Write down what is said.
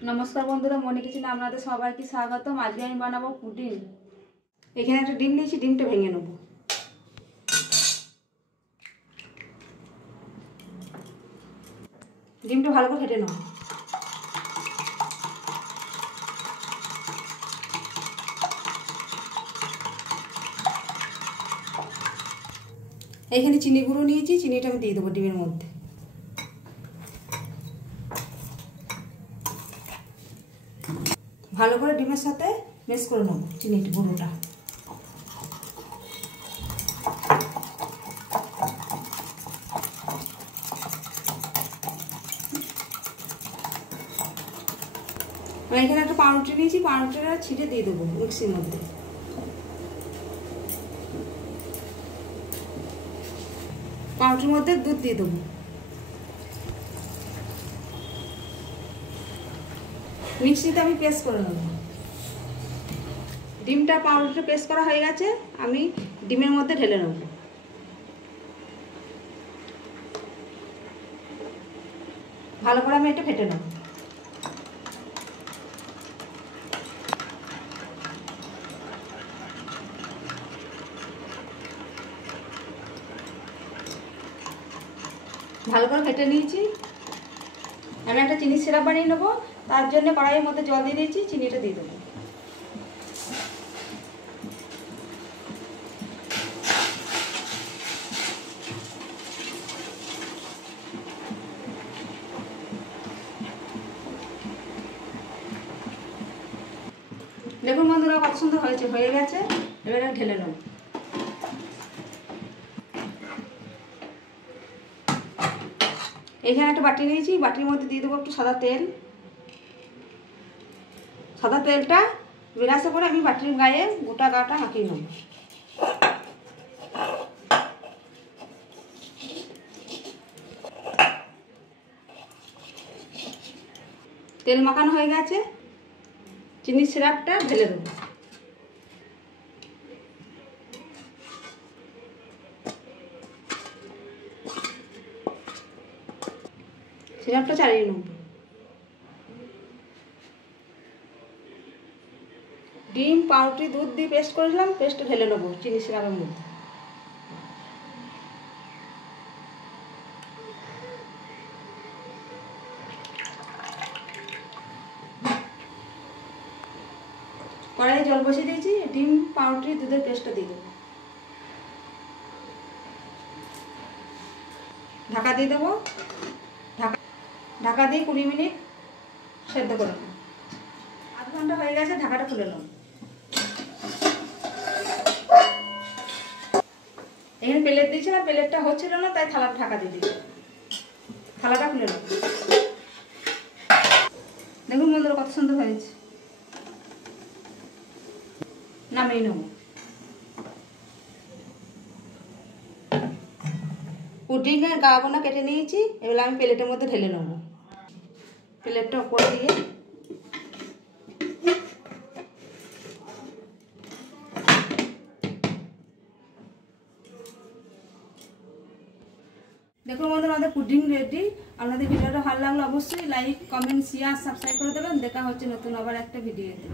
नमस्कार बंधुरा मनी किचेने आपनादेर सबाइके स्वागतम। आज आमि बानाबो पुडिंग। एखाने एकटा डिम निয়েছি, ডিমটা ভেঙে নেব। ডিমটা ভালো করে ফেটে নেব। এখানে চিনি গুঁড়ো নিয়েছি, চিনিটা আমি দিয়ে দেবো ডিমের মধ্যে। ভালো করে ডিমের সাথে মিক্স করে নেব চিনিটা গুঁড়োটা। আমি এখানে একটা পাউরুটি নিয়েছি, পাউরুটিটা ছিটে দিয়ে দেবো মিক্সির মধ্যে। পাউরুটির মধ্যে দুধ দিয়ে দেবো। মিক্সিতে আমি পেস্ট করে নেব। ডিমটা পাউরুটিতে পেস্ট করা হয়ে গেছে, আমি ডিমের মধ্যে ঢেলে নেব। ভালো করে আমি এটা ফেটে নেব। ভালো করে ফেটে নিয়েছি। আমি একটা চিনি সিরাপ বানিয়ে নেবো, তার জন্য কড়াইয়ের মধ্যে জল দিয়ে দিয়েছি, চিনিটা দিয়ে দেবো। দেখুন বন্ধুরা কত সুন্দর হয়েছে, হয়ে গেছে। এবারে ঢেলে নেব। এখানে একটা বাটি নিয়েছি, বাটির মধ্যে দিয়ে দেবো একটু সাদা তেল। সাদা তেলটা ব্রাশে করে আমি বাটির গায়ে গোটা গাটা মাখিয়ে নেব। তেল মাখানো হয়ে গেছে, চিনির সিরাপটা ঢেলে দেবো। সিরাপটা চালিয়ে নেব। ডিম পাউরুটি দুধ দিয়ে পেস্ট করেছিলাম, পেস্ট ঢেলে নেবো চিনি সিরাপের মধ্যে। কড়াইয়ে জল বসিয়ে দিয়েছি, ডিম পাউরুটি দুধের পেস্টটা দিয়ে দেবো। ঢাকা দিয়ে দেবো। ঢাকা দিয়ে 20 মিনিট সেদ্ধ করে নেব। আধ ঘন্টা হয়ে গেছে, ঢাকাটা খুলে নেব। এখানে প্লেট দিয়েছিলাম, প্লেটটা হচ্ছিল না, তাই থালাটা ঢাকা দিয়ে দিয়েছি। থালাটা খুলে নেব। দেখুন বন্ধুরা কত সুন্দর হয়েছে। নামিয়ে নেব। পুডিংয়ের গাগুলো কেটে নিয়েছি, এবার আমি প্লেটের মধ্যে ঢেলে নেব। প্লেটটা উপর দিয়ে দেখুন বন্ধুরা আমাদের পুডিং রেডি। আপনাদের ভিডিওটা ভালো লাগলে অবশ্যই লাইক, কমেন্ট, শেয়ার, সাবস্ক্রাইব করে দেবেন। দেখা হচ্ছে নতুন আবার একটা ভিডিওতে।